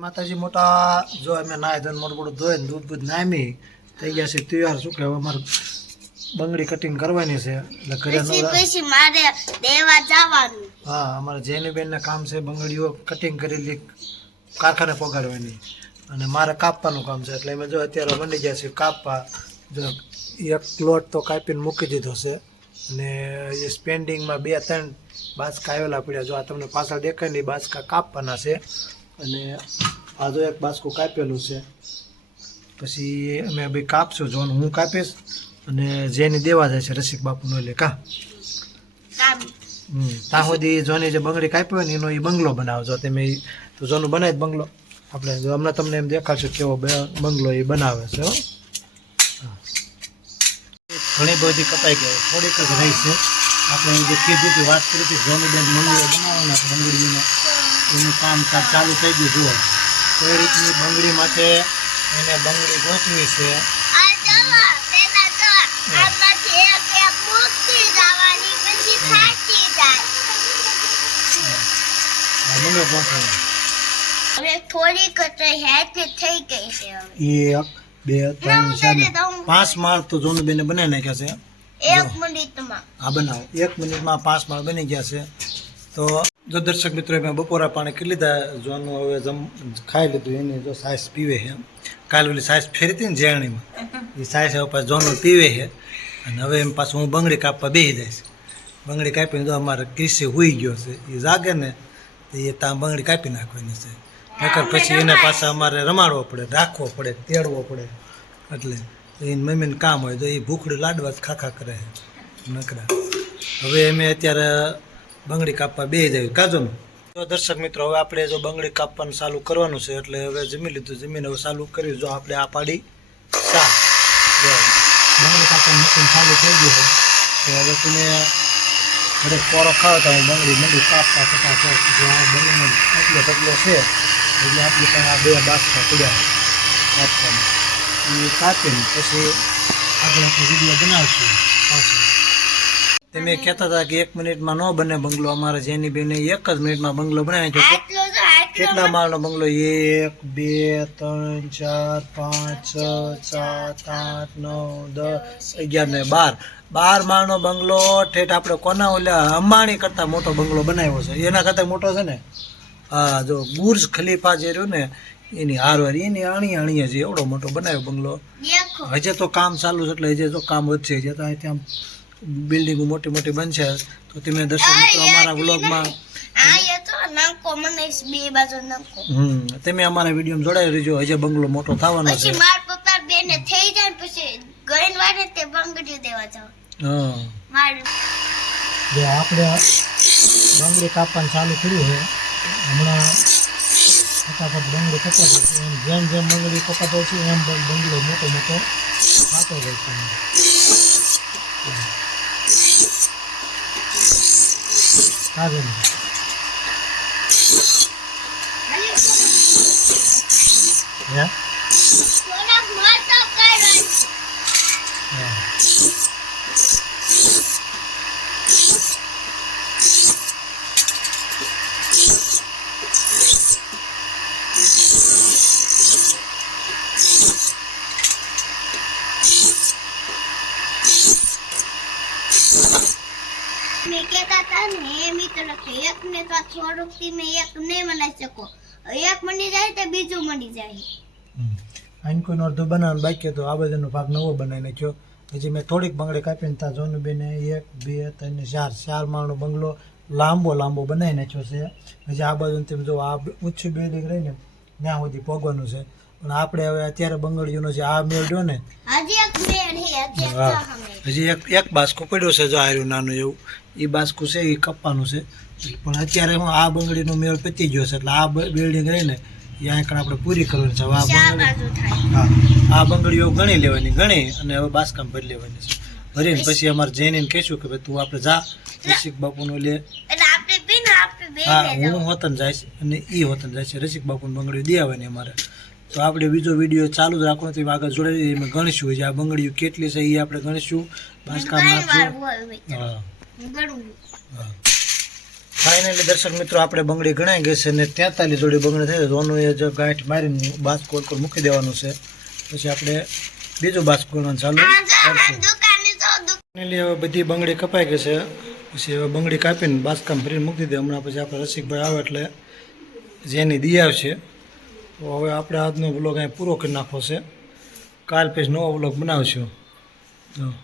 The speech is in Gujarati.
માતાજી મોટા જો અમે નાય ધન મોટું મોટું ધોઈને દૂધ બૂધ નામી થઈ ગયા છે તૈયાર. શું કે હવે અમારે બંગડી કટિંગ કરવાની છે એટલે ઘરે પછી મારે દેવા જવાનું. હા, અમારે જેનીબેન ને કામ છે બંગડીઓ કટિંગ કરેલી કારખાને પગાડવાની અને મારે કાપવાનું કામ છે એટલે અમે જો અત્યારે મંડી ગયા છીએ કાપવા. જો એક પ્લોટ તો કાપીને મૂકી દીધો છે અને એ સ્પેન્ડિંગમાં 2-3 બાચકા આવેલા પડ્યા. જો આ તમને પાછળ દેખાય ને બાચકા કાપવાના છે અને આ જો એક બાચકું કાપેલું છે. પછી અમે ભાઈ કાપશું જોવાનું હું કાપીશ અને જેની દેવા જાય છે રસિક બાપુનો એટલે કા ત્યાં સુધી જોની જે બંગડી કાપી હોય ને એનો એ બંગલો બનાવજો તમે. તો જોનું બનાવી બંગલો આપણે જો હમણાં તમને એમ દેખાડશું કેવો બંગલો એ બનાવે છે. ઘણી બધી કપાઈ ગઈ થોડીક જ રહી છે. આપણે જે કીધું કે વાત કરી હતી જોનીબેન બંગલો બનાવવાના બંગડીનો એનું કામકાજ ચાલુ થઈ ગયું. જુઓ કઈ રીતની બંગડી માટે એને બંગડી ગોઠવી છે. એક બે ત્રણ ચાર 5 માળ તો જોનીબેને બનાવી નાખ્યા છે. 1 મિનિટમાં હા બનાવો 1 મિનિટમાં 5 માળ બની ગયા છે. તો જો દર્શક મિત્રો મેં બપોરા પાણી કરી લીધા. જોનું હવે ખાઈ લીધું એની જો સાઈસ પીવે છે. કાલે ઓલી સાઈસ ફેરી હતી ને જેરણીમાં એ સાઈસ હવે પાછું જોનું પીવે છે અને હવે એમ પાછું હું બંગડી કાપવા બેસી જાય છે. બંગડી કાપીને જો અમારે કિસ્સે હુઈ ગયો છે એ જાગે ને તો એ ત્યાં બંગડી કાપી નાખવાની છે. નકર પછી એને પાછા અમારે રમાડવો પડે, રાખવો પડે, તેડવો પડે. એટલે એની મમ્મીને કામ હોય તો એ ભૂખડી લાડવા જ ખાખા કરે નકરા. હવે અમે અત્યારે બંગડી કાપવા બેસી જાય કાજોનું. જો દર્શક મિત્રો હવે આપણે જો બંગડી કાપવાનું ચાલુ કરવાનું છે એટલે હવે જમી લીધું. જમીને હવે ચાલુ કર્યું. જો આપણે આ પાડી ચા બંગડી કાપવાનું મશીન ચાલુ થઈ ગયું છે. તો હવે તમે ઘરે પોરો ખાવ તો હું બંગડી કાપતા ફટાફટ જો આ બંગડીનો એટલો ઢગલો છે એટલે આપણી પણ આ 2 બાસકા પડ્યા કાપવાનું એ કાપીને પછી આપણે વિડીયો બનાવશું પાછું. તમે કહેતા હતા કે 1 મિનિટમાં ન બને બંગલો. અમારે જેની બેને 1 જ મિનિટમાં બંગલો બનાવી નાખ્યો. કેટલા માળનો બંગલો? 1 2 3 4 5 6 7 8 9 10 11 ને 12 માળનો બંગલો. ઠેઠ આપણે કોના ઓલા અંબાણી કરતા મોટો બંગલો બનાવ્યો છે. એના કરતા મોટો છે ને હા જો બુર્જ ખલીફા જે રહ્યું ને એની હારવાર એની આણીએ છે એવડો મોટો બનાવ્યો બંગલો. હજે તો કામ ચાલુ છે એટલે હજે તો કામ વધશે. હજે તો ત્યાં બિલ્ડિંગો મોટી મોટી બનશે. તો તમે દર્શક મિત્રો અમારા વ્લોગમાં તમે અમારા વિડીયોમાં જોડાઈ રહેજો. હજે બંગલો મોટો થવાનો છે. હા આપણે બંગડી કાપવાનું ચાલુ કર્યું છે હમણાં. ફટાફટ બંગડી કપાતો છે. જેમ જેમ બંગડી કપાતો છે એમ બંગલો મોટો મોટો ખાતો જાય છે. કાજે મેં કહેતા હતા ને મિત્રો એક ને તો થોડુંક થી મેં એક નહીં બનાવી શકો. એક મળી જાય તો બીજું મળી જાય. આઈને કોઈનો અડધો બનાવવાનું બાકી તો આ બધાનો ભાગ નવો બનાવી નાખ્યો. પછી મેં થોડીક બંગડી કાપીને ત્યાં જોનુબેને 1 2 3 4 માળનો બંગલો લાંબો બનાવી નાખ્યો છે. પછી આ બાજુ તમે જો આ ઊંચી બિલ્ડિંગ રહીને ત્યાં સુધી પહોંચવાનું છે. પણ આપણે હવે અત્યારે બંગડીઓનો જે આ મેળ રહ્યો ને હજી એક બાસકું પડ્યો છે. જો આર્યું નાનું એવું એ બાસકું છે એ કપવાનું છે. પણ અત્યારે હું આ બંગડીનો મેળ પતી ગયો છે એટલે આ બિલ્ડિંગ રહીને એ આંકડા આપણે પૂરી કરવાની છે. હા આ બંગડીઓ ગણી લેવાની અને હવે બાસકામાં ભરી લેવાની છે. ભરીને પછી અમારે જઈને કહીશું કે ભાઈ તું આપણે જા રસિક બાપુનું લે. હા હું હોતન જઈશ અને એ હોતન જાય છે. રસિક બાપુની બંગડીઓ દે આવવાની અમારે. તો આપણે બીજો વિડીયો ચાલુ જ રાખવાનો તો આગળ જોડાઈ એમાં ગણીશું જે આ બંગડીઓ કેટલી છે એ આપણે ગણીશું. બાસકામ નાખશું. હા ફાઇનલી દર્શક મિત્રો આપણે બંગડી ગણાઈ ગઈ છે ને 43 જોડી બંગડી થઈ છે. જોનું એ જો ગાંઠ મારીને બાસ્કો ઉપર મૂકી દેવાનું છે. પછી આપણે બીજું બાસ્કો ગણવાનું ચાલુ કરશું. ફાઇનલી હવે બધી બંગડી કપાઈ ગઈ છે. પછી હવે બંગડી કાપીને બાસ્કામાં ભરીને મૂકી દે. હમણાં પછી આપણે રસિકભાઈ આવે એટલે જેની દી આવશે. તો હવે આપણે આજનો વ્લોગ અહીં પૂરો કરી નાખવો છે. કાલ પછી નવો વ્લોગ બનાવશું. જો